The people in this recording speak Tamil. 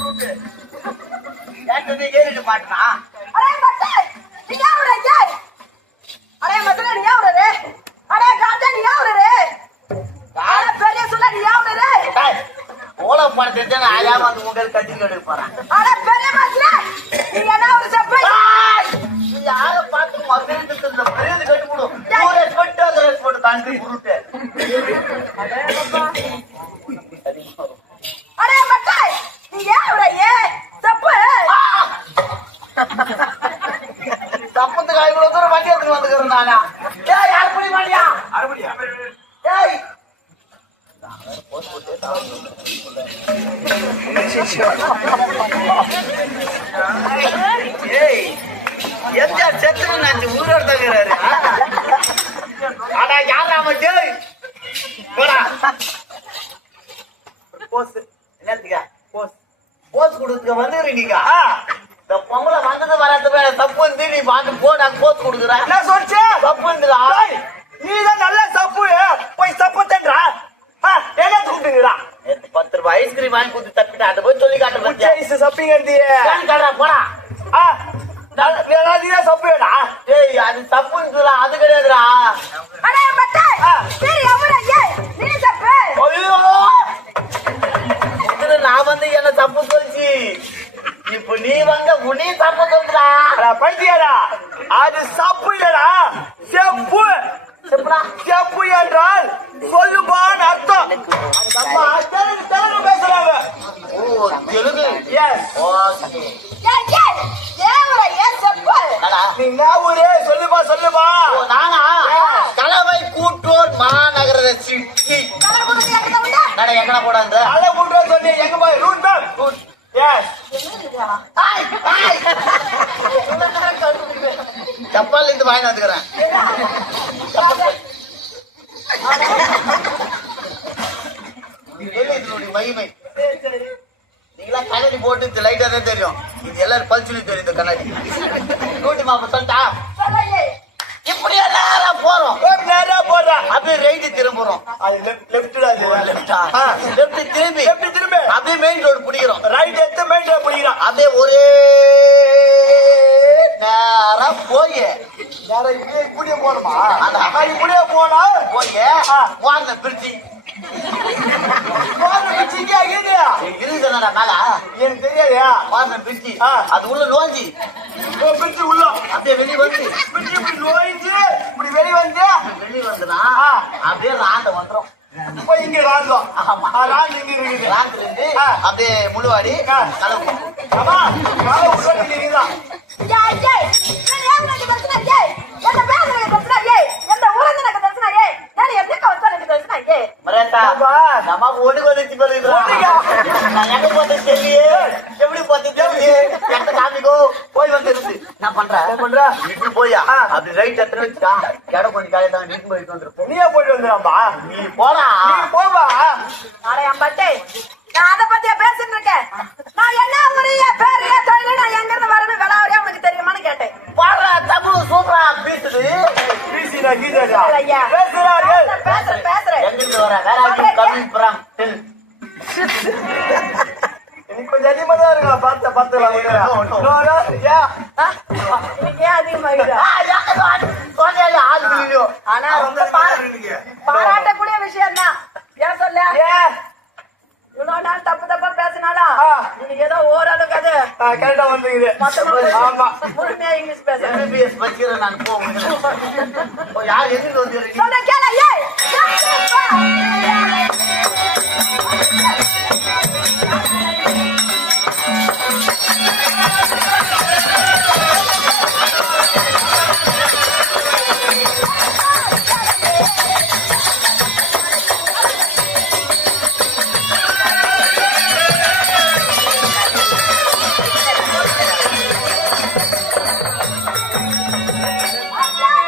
காஞ்சி புருட்டு ஏற்கனவே கேட்டுட்டு மாட்டா அடே நீ யாவற ஏய் அடே மதுரை நீ யாவற ரே அடே காஞ்சா நீ ரே அடே பெரிய சொல்ல நீ யாவற ரே ஓலை தெரிஞ்சா நான் அழியாம வந்து உங்களுக்கு கட்டி கட்டு போறேன். அடே பெரிய நீ என்ன ஒரு செப்பை? நீ யாரை பார்த்து கட்டி கட்டு அதை போட்டு காஞ்சி புருட்டு அடே மட்டை நீ யாவற ஏ செப்பு தப்பத்துக்கு இவ்வளவு தூரம் வண்டி ஏய் அறுபடி அறுபடியா ஏய். ஏய் எந்த செத்துன்னு நான் ஊரோட தகுறாரு ஆனா யாரா மட்டும் போடா. போஸ் என்னத்துக்கா? போஸ். போஸ் கொடுத்துக்க வந்துடுறீங்க இந்த பொம்பளை வந்தது வராது வேற தப்பு வந்து நீ பாட்டு போ நான் போஸ் கொடுக்குறேன் என்ன சொல்லிச்சு? தப்புன்றா நீதான் நல்ல சப்பு. போய் சப்பு தன்றா? என்ன நேத்து பத்து ரூபாய் ஐஸ்கிரீம் வாங்கி கொடுத்து தப்பிட்டு அட்ட போய் சொல்லி காட்ட பத்தியா? ஜெயிஸ் சப்பிங்கன்றியே காட்டுறா போடா. நீதான் சப்புடா ஏய் அது தப்புன்றா அது கிடையாதுடா. அடே மட்டை நீ நீ செப்பு. இதுல நான் வந்து என்ன தப்பு சொல்லிச்சு? இப்ப நீ வந்து உனி தப்பு சொல்றா பைத்தியாரா அது சப்பு இல்லடா. செப்பு. செப்பு என்றால் சொல்லுபான்னு அர்த்தம். நம்ம தெலுங்கு தெலுங்கு பேசுறாங்க. ஓ தெலுங்கு. எஸ் ஓகே ஏய் ஏய் யாவற ஏ செப்பு. என்னடா? நீ என்ன ஊரே? சொல்லுப்பா சொல்லுப்பா நானா? கலவை கூட்டோர் மாநகர சிட்டி. கலர் கொடுத்து எங்க வந்தா நட எங்கன போட அந்த அல குண்டோ சொன்னி எங்க போய் ரூட் மேப் எஸ் கப்பல் இருந்து வாங்கி வந்துக்கிறேன். இது இதனுடைய மகிமை. நீங்களா கண்ணாடி போட்டு இந்த லைட்டா தான் தெரியும். இது எல்லாரும் பல்சுலி தெரியும் இந்த கண்ணாடி. நூட்டி மாப்ப சொல்லிட்டா? சொல்லையே இப்படி எல்லாரும் போறோம். நேரா போறா அப்படியே ரைட்டு திரும்புறோம். அது லெஃப்ட் லெஃப்ட்ல அது. லெஃப்டா ஆ. லெஃப்ட் திரும்பி. லெஃப்ட் திரும்பி. அப்படியே மெயின் ரோடு பிடிக்கிறோம். ரைட் எடுத்து மெயின் ரோட் பிடிக்கிறான் அப்படியே ஒரே போய். நேரா இப்படியே இப்படியே போணுமா அந்த- ஆ, இப்படியே போனா ஆ. வாங்க பிரிட்ஜி. எனக்கு தெரியாதயா வாங்க பிரிட்ஜி. அது உள்ள நோஞ்சி பிடிச்சி உள்ள. அப்படியே வெளியே வந்து. பிடிச்சி இப்படி நோய்ஞ்சு இப்படி வெளிய வந்து. வெளியே வந்துனா. அப்படியே ராண்ட வந்துரும். போய் இங்க ராந்தோம். ராந்து இங்க இருக்குது ராத்துல இருந்து. அப்படியே முழுவாடி. கலவு ஆமா இருக்குதான் ஏய் ஏய் நான் யாவற பிரச்சனை ஏய் என்ன பேசுறீங்க பிரச்சனை ஏய் என்ன ஊரங்க எனக்கு பிரச்சனை ஏய் நான் எதுக்கு வந்தா எனக்கு பிரச்சனை ஏய் மரேட்டா ஆமா. நமக்கு ஒண்ணுக்கு வந்துச்சு பாருங்க ஒண்ணுக்கா? நான் எங்க போறது தெரியலையே எப்படி போறது தெரியலையே எந்த காமிக்கோ போய் வந்துருச்சு நான் பண்றேன் என்ன பண்ற? இப்படி போயா ஆ. அப்படி ரைட் எத்தனை வச்சுக்கா இடம் கொஞ்சம் காலையில் தான் வீட்டு போயிட்டு வந்துருப்போம் நீயே போயிட்டு வந்துடாம்பா நீ போடா. நீ போவா அட அம்பட்டே நான் அத பத்தியா பேசிட்டு இருக்கேன்? நான் என்ன முறைய பேர் ஏன் தொழில் நான் எங்க இருந்து வரணும் விளாவரியா உனக்கு தெரியுமான்னு கேட்டேன். பாடுறா தமிழ் சூப்பரா பேசுது. ஐயா பேசுறார்கள் பேசுறேன் பேசுறேன் எங்கிருந்து வர? வேற கம்மிங் ஃப்ரம் டெல். எனக்கு கொஞ்சம் அதிகமா தான் இருக்கா? பார்த்த ஏன்? பாராட்டக்கூடிய விஷயம் தான் ஏன் சொல்ல? ஏ. இவ்வளவு நாள் தப்பு தப்பா பேசினாலும். இன்னைக்கு ஏதோ ஓரளவுக்கு அது கரெக்டா வந்துக்குது முழுமையா இங்கிலீஷ் பேசுறேன் படிக்கிறேன் நான் போ யார் எதுக்கு வந்து கேள. ஏய் Bye.